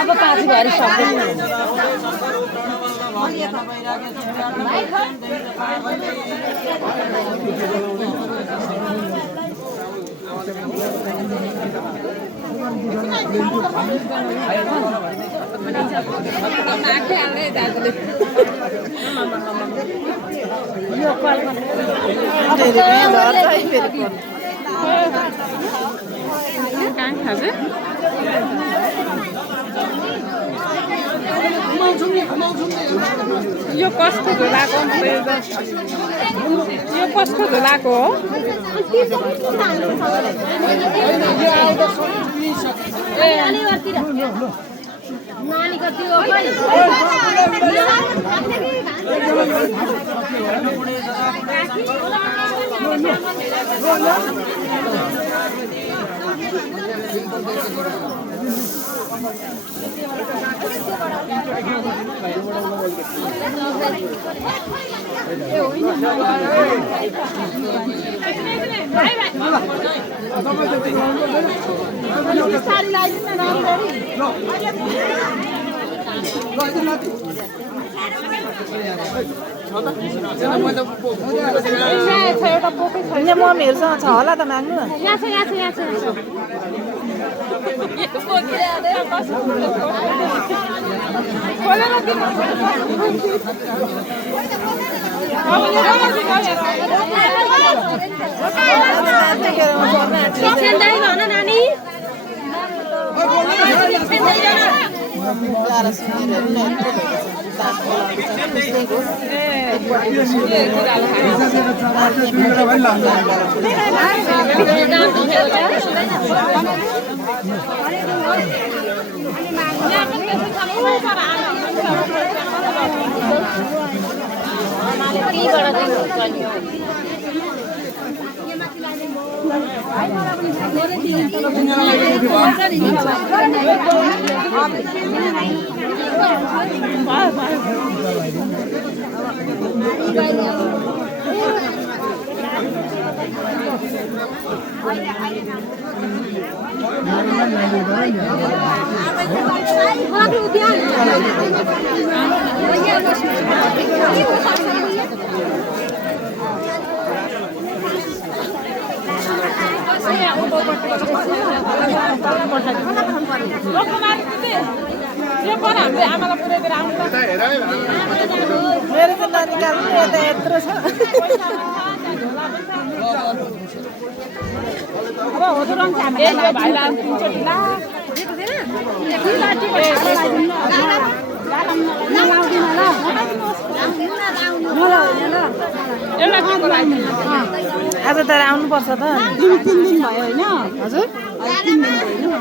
अब पाँच भएर सक्दैन यो कलमा यो कस्तो झोलाको यो कस्तो झोलाको हो नानीको त्यो मम्मीहरूसँग छ होला त माग्नु नानी मेरो त ननिकाल्नु यता यत्रो छ अब होदो रङ छ हाम्रो भाइला तिनचोटी ला आज त आउनुपर्छ त 3 दिन भयो हैन हजुर 3 दिन भयो